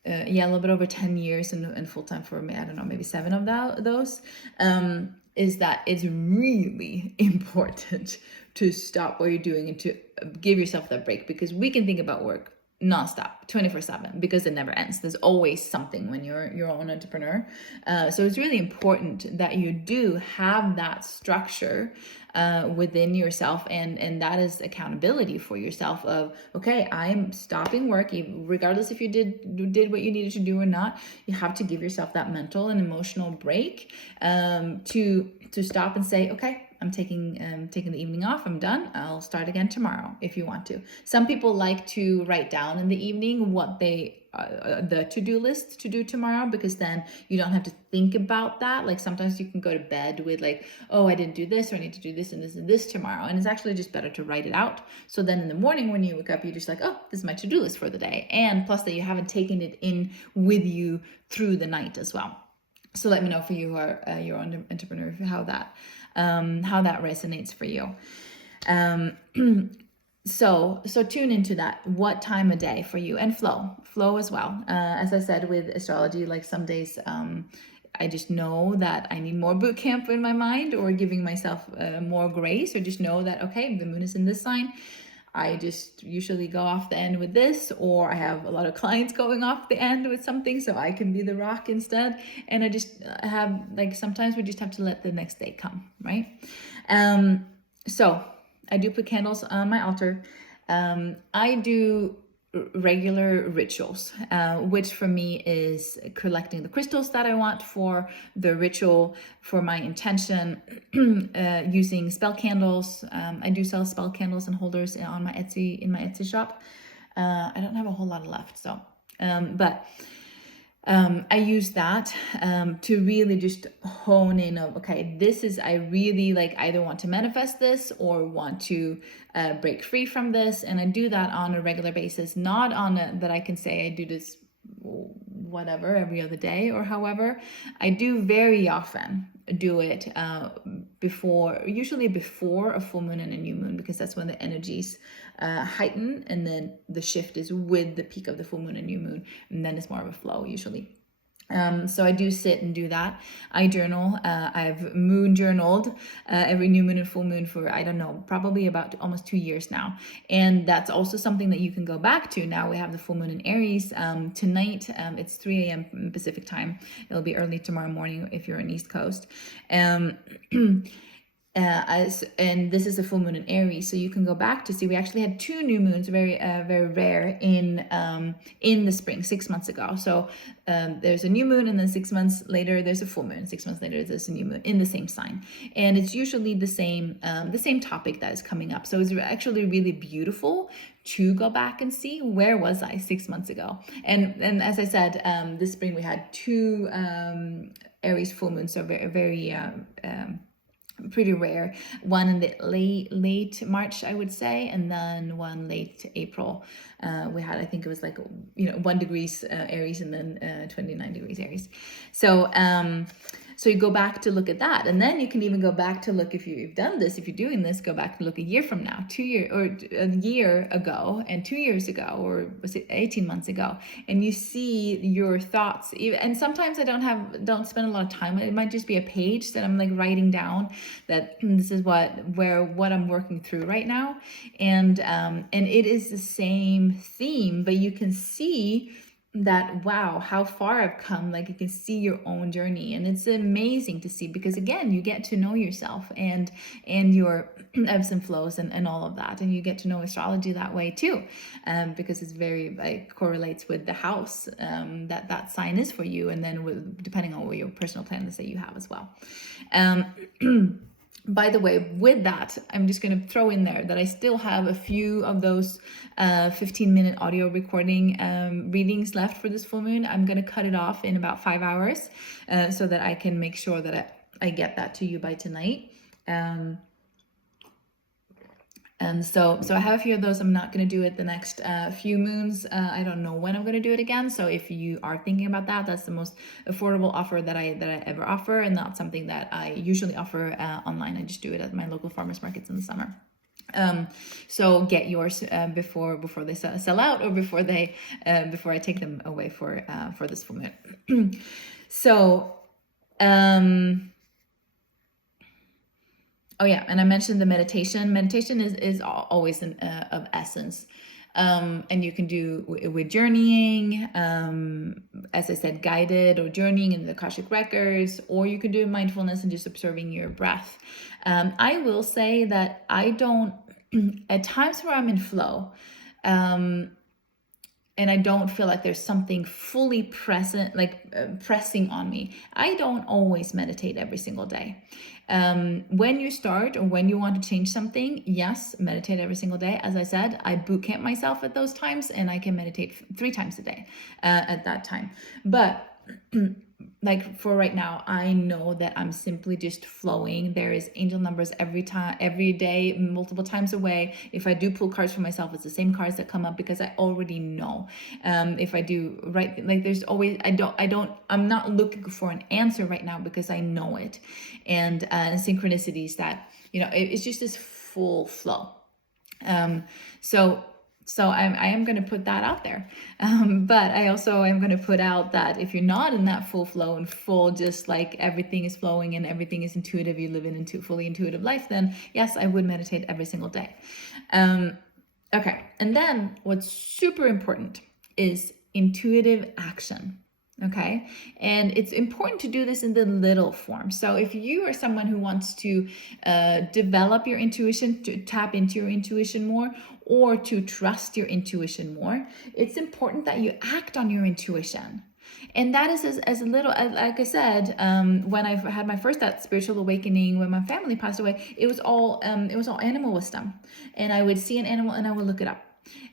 a little bit over 10 years, and full-time for me, I don't know, maybe 7 of those, is that it's really important to stop what you're doing and to give yourself that break, because we can think about work nonstop, 24/7, because it never ends. There's always something when you're your own entrepreneur. So it's really important that you do have that structure within yourself, and that is accountability for yourself of, okay, I'm stopping work, regardless if you did what you needed to do or not. You have to give yourself that mental and emotional break to stop and say, okay, I'm taking the evening off. I'm done. I'll start again tomorrow if you want to. Some people like to write down in the evening what they the to-do list to do tomorrow, because then you don't have to think about that. Like sometimes you can go to bed with like, oh, I didn't do this, or I need to do this and this and this tomorrow. And it's actually just better to write it out. So then in the morning when you wake up, you're just like, oh, this is my to-do list for the day. And plus that you haven't taken it in with you through the night as well. So let me know for you who are your own entrepreneur, how that resonates for you. So tune into that. What time of day for you, and flow as well. As I said with astrology, like some days I just know that I need more boot camp in my mind, or giving myself more grace, or just know that, okay, the moon is in this sign. I just usually go off the end with this, or I have a lot of clients going off the end with something, so I can be the rock instead. And I just have, like, sometimes we just have to let the next day come, right? So I do put candles on my altar. I do regular rituals, which for me is collecting the crystals that I want for the ritual, for my intention, using spell candles. I do sell spell candles and holders on my in my Etsy shop. I don't have a whole lot left, so but I use that to really just hone in of, okay, this is, I really like either want to manifest this or want to break free from this. And I do that on a regular basis, not on that I can say I do this whatever every other day or however. I do very often do it usually before a full moon and a new moon, because that's when the energies heighten, and then the shift is with the peak of the full moon and new moon, and then it's more of a flow usually. So I do sit and do that. I journal. I've moon journaled every new moon and full moon for, I don't know, probably about almost 2 years now. And that's also something that you can go back to. Now we have the full moon in Aries tonight. It's 3 a.m. Pacific time. It'll be early tomorrow morning if you're on East Coast. And this is a full moon in Aries, so you can go back to see we actually had two new moons, very rare in the spring 6 months ago. So there's a new moon, and then 6 months later there's a full moon. 6 months later there's a new moon in the same sign, and it's usually the same topic that is coming up. So it's actually really beautiful to go back and see where was I 6 months ago. And as I said, this spring we had two Aries full moons, so very pretty rare. One in the late March, I would say, and then one late April. We had, I think it was like 1 degrees Aries, and then 29 degrees Aries. So you go back to look at that, and then you can even go back to look, if you've done this, if you're doing this, go back and look a year from now, 2 year or a year ago, and 2 years ago, or was it 18 months ago, and you see your thoughts. And sometimes I don't spend a lot of time. It might just be a page that I'm like writing down that this is what I'm working through right now, and it is the same theme, but you can see that, wow, how far I've come. Like, you can see your own journey, and it's amazing to see, because again, you get to know yourself and your ebbs and flows and all of that, and you get to know astrology that way too, because it's very correlates with the house that sign is for you, and then depending on what your personal planets that you have as well. By the way, with that, I'm just going to throw in there that I still have a few of those 15-minute audio recording readings left for this full moon. I'm going to cut it off in about 5 hours so that I can make sure that I get that to you by tonight. And so I have a few of those. I'm not going to do it the next few moons. I don't know when I'm going to do it again. So if you are thinking about that, that's the most affordable offer that I ever offer, and not something that I usually offer online. I just do it at my local farmers markets in the summer. So get yours before they sell out, or before I take them away for this full moon. So. Oh yeah, and I mentioned the meditation. Meditation is always of essence. And you can do with journeying, as I said, guided or journeying in the Akashic records, or you can do mindfulness and just observing your breath. I will say that I don't, at times where I'm in flow, and I don't feel like there's something fully present, pressing on me, I don't always meditate every single day. When you start, or when you want to change something, yes, meditate every single day. As I said, I boot camp myself at those times, and I can meditate 3 times a day at that time. But like for right now, I know that I'm simply just flowing. There is angel numbers every day, multiple times a way. If I do pull cards for myself, it's the same cards that come up, because I already know. If I do right, like there's always, I'm not looking for an answer right now, because I know it. And synchronicities that, it's just this full flow. So I am going to put that out there. But I also am going to put out that if you're not in that full flow and full, just like everything is flowing and everything is intuitive, you live in fully intuitive life, then yes, I would meditate every single day. Okay. And then what's super important is intuitive action. Okay. And it's important to do this in the little form. So if you are someone who wants to develop your intuition, to tap into your intuition more, or to trust your intuition more, it's important that you act on your intuition. And that is as little, like I said, when I had my first that spiritual awakening, when my family passed away, it was all animal wisdom. And I would see an animal and I would look it up.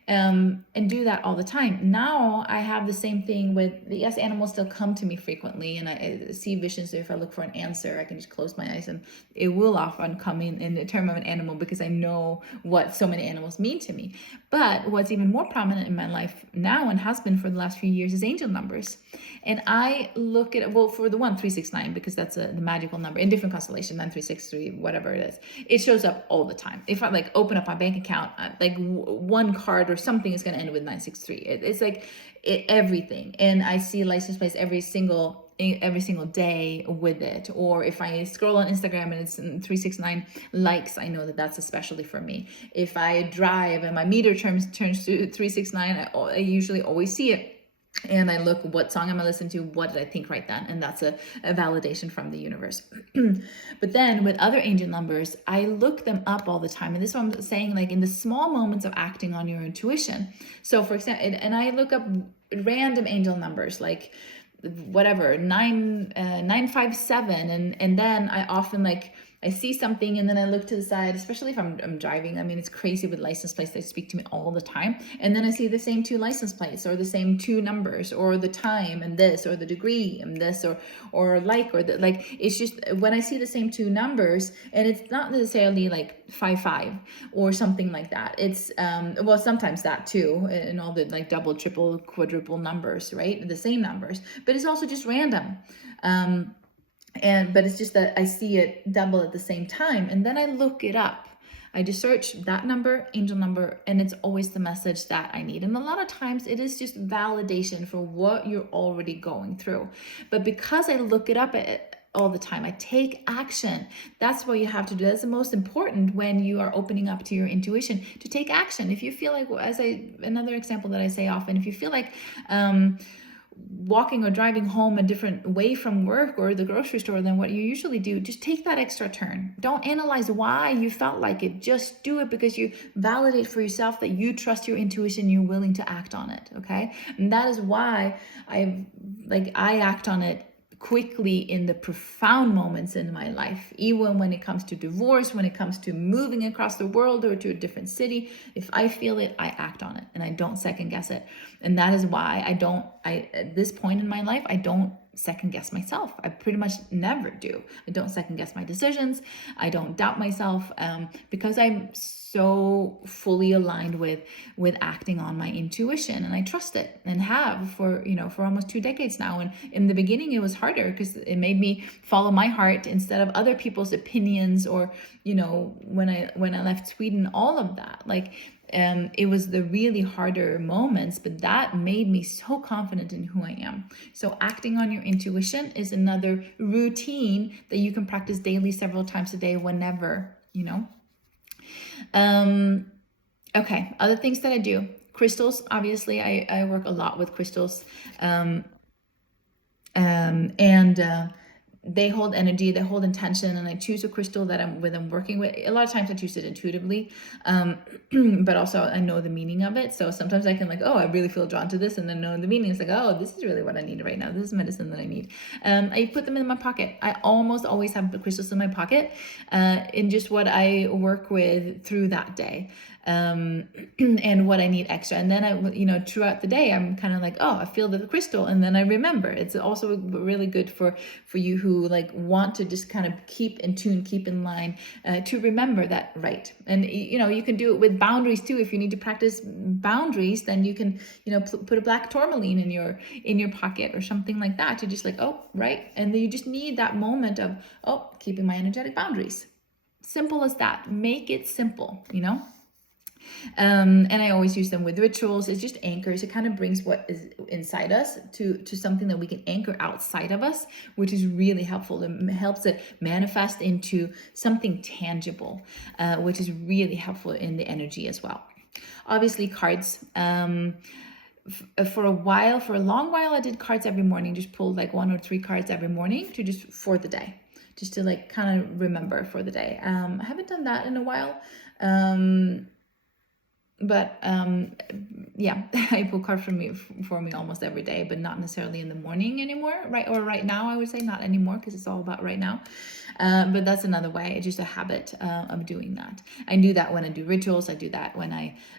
And do that all the time. Now I have the same thing with, yes, animals still come to me frequently, and I see visions. So if I look for an answer, I can just close my eyes and it will often come in the term of an animal, because I know what so many animals mean to me. But what's even more prominent in my life now, and has been for the last few years, is angel numbers. And I look at, well, for the 1369, because that's the magical number in different constellation, 9363, whatever it is, it shows up all the time. If I open up my bank account, one card or something is going to end with 963. It's everything. And I see license plates every single day with it. Or if I scroll on Instagram and it's 369 likes, I know that that's especially for me. If I drive and my meter turns to 369, I usually always see it. and I look, what song am I listening to? What did I think right then? And that's a validation from the universe. But then with other angel numbers, I look them up all the time. And this is what I'm saying, like in the small moments of acting on your intuition. So for example, and I look up random angel numbers, like whatever, 957. And then I often like, I see something and then I look to the side, especially if I'm driving. I mean, it's crazy with license plates. They speak to me all the time. And then I see the same 2 license plates or the same 2 numbers or the time and this or the degree and this or like it's just when I see the same 2 numbers, and it's not necessarily like 55 or something like that. It's well, sometimes that too, and all the like double, triple, quadruple numbers, right? The same numbers, but it's also just random. But it's just that I see it double at the same time, and then I look it up. I just search that number, angel number, and it's always the message that I need. And a lot of times it is just validation for what you're already going through. But because I look it up all the time, I take action. That's what you have to do. That's the most important when you are opening up to your intuition, to take action. If you feel like, another example that I say often, if you feel like walking or driving home a different way from work or the grocery store than what you usually do, just take that extra turn. Don't analyze why you felt like it. Just do it because you validate for yourself that you trust your intuition, you're willing to act on it, okay? And that is why I act on it quickly in the profound moments in my life, even when it comes to divorce, when it comes to moving across the world or to a different city. If I feel it, I act on it and I don't second guess it. And that is why at this point in my life, I don't second guess myself. I pretty much never do. I don't second guess my decisions. I don't doubt myself because I'm so fully aligned with acting on my intuition, and I trust it and have for almost 2 decades now. And in the beginning it was harder because it made me follow my heart instead of other people's opinions, or when I left Sweden, all of that, it was the really harder moments, but that made me so confident in who I am. So acting on your intuition is another routine that you can practice daily, several times a day, whenever. Okay, other things that I do. Crystals, obviously, I work a lot with crystals. They hold energy, they hold intention, and I choose a crystal that I'm working with. A lot of times I choose it intuitively, but also I know the meaning of it. So sometimes I can I really feel drawn to this, and then know the meaning. It's this is really what I need right now. This is medicine that I need. I put them in my pocket. I almost always have the crystals in my pocket, in just what I work with through that day. And what I need extra. And then I, throughout the day, I'm kind of I feel the crystal, and then I remember. It's also really good for you who want to just kind of keep in tune, keep in line, to remember that, right? And you can do it with boundaries too. If you need to practice boundaries, then you can put a black tourmaline in your pocket or something like that, to just right. And then you just need that moment of keeping my energetic boundaries. Simple as that. Make it simple. And I always use them with rituals. It's just anchors. It kind of brings what is inside us to something that we can anchor outside of us, which is really helpful. It helps it manifest into something tangible, which is really helpful in the energy as well. Obviously, cards. For a long while, I did cards every morning. Just pulled 1 or 3 cards every morning for the day, just to kind of remember for the day. I haven't done that in a while. But yeah, I pull cards for me almost every day, but not necessarily in the morning anymore, right? Or right now, I would say not anymore, because it's all about right now. But that's another way. It's just a habit of doing that. I do that when I do rituals. I do that when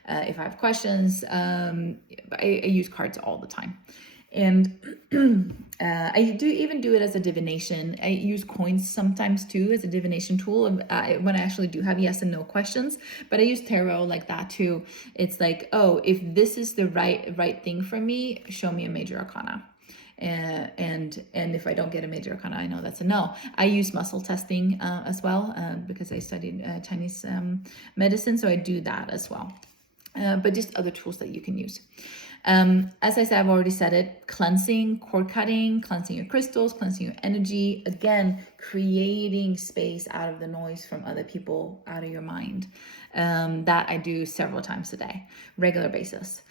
if I have questions. I use cards all the time. And I do it as a divination. I use coins sometimes too as a divination tool when I actually do have yes and no questions. But I use tarot like that too. It's if this is the right thing for me, show me a major arcana. And if I don't get a major arcana, I know that's a no. I use muscle testing as well, because I studied Chinese medicine, so I do that as well. But just other tools that you can use. As I said, I've already said it, cleansing, cord cutting, cleansing your crystals, cleansing your energy. Again, creating space out of the noise from other people, out of your mind. That I do several times a day, regular basis,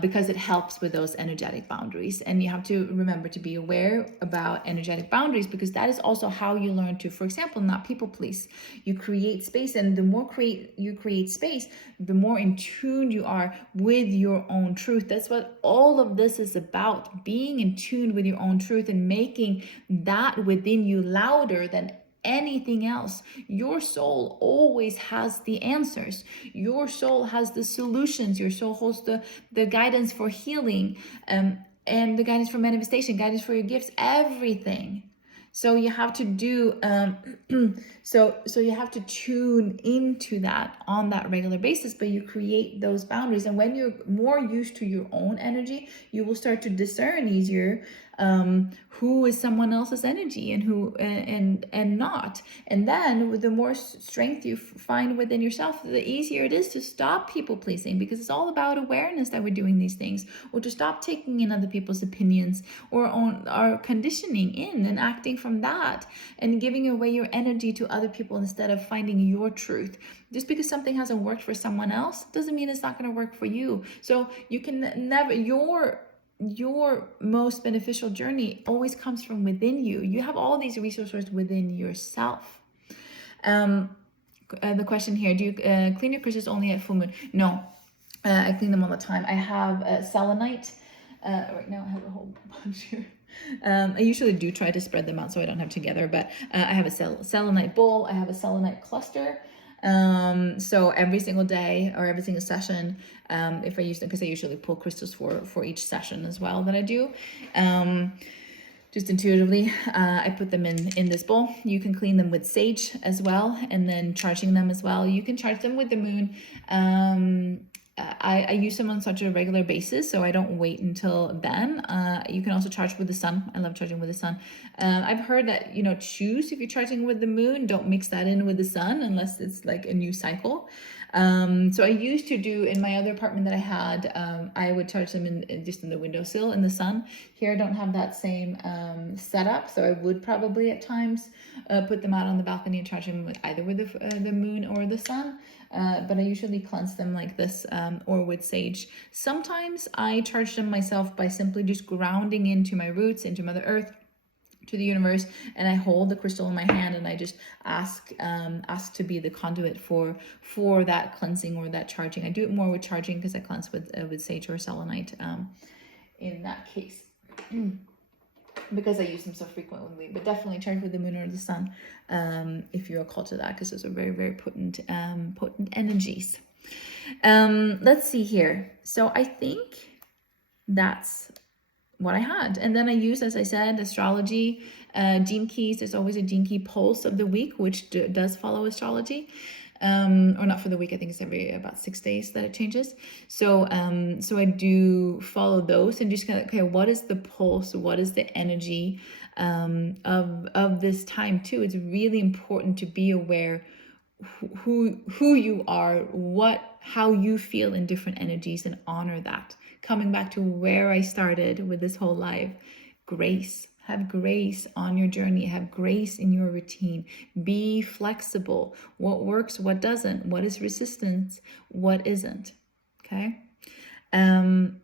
because it helps with those energetic boundaries. And you have to remember to be aware about energetic boundaries, because that is also how you learn to, for example, not people please. You create space, and the more you create space, the more in tune you are with your own truth. That's what all of this is about, being in tune with your own truth and making that within you louder than anything else. Your soul always has the answers. Your soul has the solutions. Your soul holds the guidance for healing, and the guidance for manifestation, guidance for your gifts, everything. So you have to do so you have to tune into that on that regular basis, but you create those boundaries. And when you're more used to your own energy, you will start to discern easier who is someone else's energy and who and not. And then with the more strength you find within yourself, the easier it is to stop people pleasing, because it's all about awareness that we're doing these things, or to stop taking in other people's opinions or on our conditioning in and acting from that, and giving away your energy to other people instead of finding your truth. Just because something hasn't worked for someone else doesn't mean it's not going to work for you. So you can never, your most beneficial journey always comes from within you. You have all these resources within yourself. The question here, do you clean your crystals only at full moon? No, I clean them all the time. I have selenite. Right now I have a whole bunch here. I usually do try to spread them out so I don't have together, but I have a selenite bowl. I have a selenite cluster. So every single day or every single session, if I use them, because I usually pull crystals for each session as well that I do, just intuitively, I put them in this bowl. You can clean them with sage as well, and then charging them as well. You can charge them with the moon. I use them on such a regular basis, so I don't wait until then. You can also charge with the sun. I love charging with the sun. I've heard that, choose if you're charging with the moon, don't mix that in with the sun unless it's like a new cycle. So I used to do in my other apartment that I had, I would charge them just in the windowsill in the sun. Here I don't have that same setup, so I would probably at times put them out on the balcony and charge them with either with the moon or the sun. But I usually cleanse them like this, or with sage. Sometimes I charge them myself by simply just grounding into my roots, into Mother Earth, to the universe, and I hold the crystal in my hand and I just ask to be the conduit for that cleansing or that charging. I do it more with charging because I cleanse with sage or selenite in that case. Because I use them so frequently, but definitely charge with the moon or the sun if you're called to that, because those are very, very potent energies. Let's see here. So I think that's what I had. And then I use, as I said, astrology, gene keys. There's always a gene key pulse of the week, which does follow astrology. Or not for the week, I think it's every about 6 days that it changes. So I do follow those and just kind of, okay, what is the pulse? What is the energy of this time too? It's really important to be aware who you are, how you feel in different energies, and honor that. Coming back to where I started with this whole life, grace. Have grace on your journey. Have grace in your routine. Be flexible. What works, what doesn't, what is resistance, what isn't. Okay? And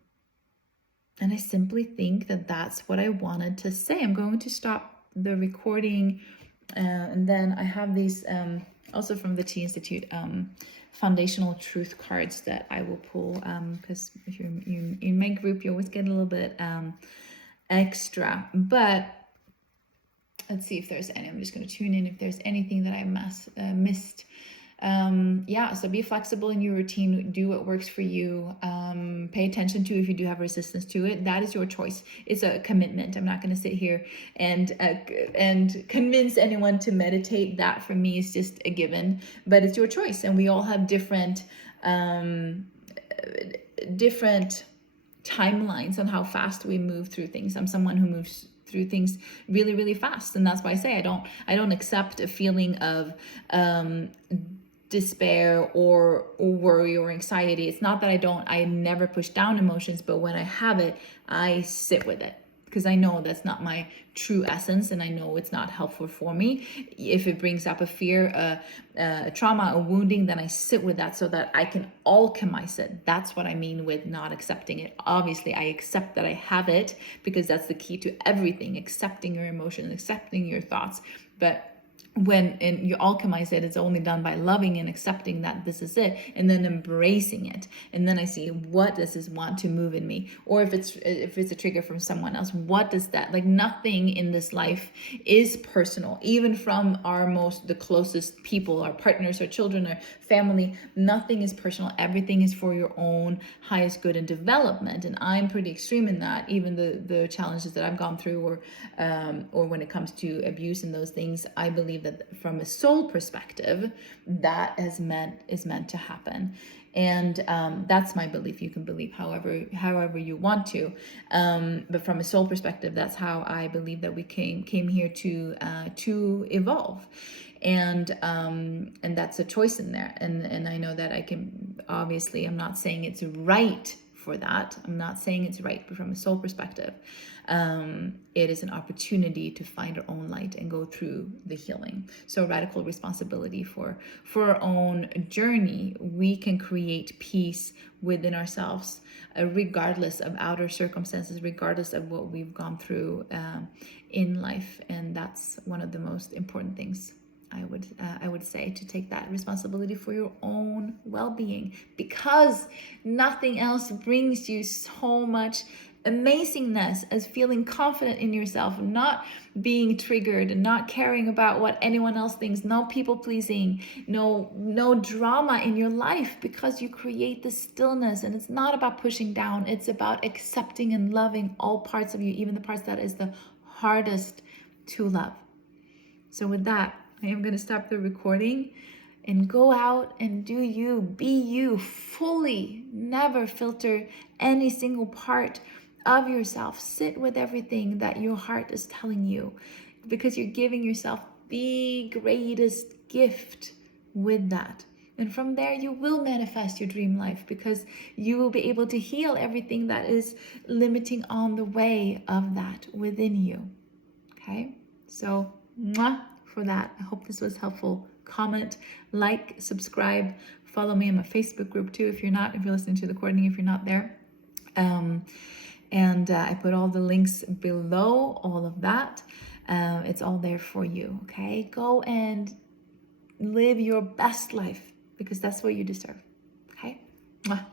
I simply think that that's what I wanted to say. I'm going to stop the recording. And then I have these, also from the Tea Institute, foundational truth cards that I will pull. Because if you're in my group, you always get a little bit extra. But let's see if there's any. I'm just going to tune in if there's anything that I missed. So be flexible in your routine. Do what works for you. Pay attention to if you do have resistance to it. That is your choice. It's a commitment. I'm not going to sit here and convince anyone to meditate. That for me is just a given, but it's your choice. And we all have different timelines on how fast we move through things. I'm someone who moves through things really, really fast, and that's why I say I don't accept a feeling of despair or worry or anxiety. It's not that I never push down emotions, but when I have it, I sit with it. because I know that's not my true essence, and I know it's not helpful for me. If it brings up a fear, a trauma, a wounding, then I sit with that so that I can alchemize it. That's what I mean with not accepting it. Obviously, I accept that I have it, because that's the key to everything, accepting your emotions, accepting your thoughts. But when you alchemize it, it's only done by loving and accepting that this is it, and then embracing it. And then I see, what does this want to move in me? Or if it's a trigger from someone else, what does that, like, nothing in this life is personal, even from the closest people, our partners, our children, our family. Nothing is personal. Everything is for your own highest good and development. And I'm pretty extreme in that. Even the challenges that I've gone through, or when it comes to abuse and those things, I believe that from a soul perspective, that is meant to happen. And that's my belief. You can believe however you want to, but from a soul perspective, that's how I believe that we came here to evolve. And that's a choice in there. And I know that I can, obviously, I'm not saying it's right for that. I'm not saying it's right, but from a soul perspective, it is an opportunity to find our own light and go through the healing. So radical responsibility for our own journey. We can create peace within ourselves, regardless of outer circumstances, regardless of what we've gone through in life. And that's one of the most important things, I would say, to take that responsibility for your own well-being, because nothing else brings you so much amazingness as feeling confident in yourself, not being triggered, and not caring about what anyone else thinks, no people pleasing, no drama in your life, because you create this stillness. And it's not about pushing down, it's about accepting and loving all parts of you, even the parts that is the hardest to love. So with that, I am going to stop the recording and go out and do you, be you fully. Never filter any single part of yourself. Sit with everything that your heart is telling you, because you're giving yourself the greatest gift with that. And from there, you will manifest your dream life, because you will be able to heal everything that is limiting on the way of that within you. Okay? So, mwah, for that. I hope this was helpful. Comment, like, subscribe, follow me in my Facebook group too, if you're listening to the recording, if you're not there. I put all the links below, all of that. It's all there for you, okay? Go and live your best life, because that's what you deserve, okay? Mwah.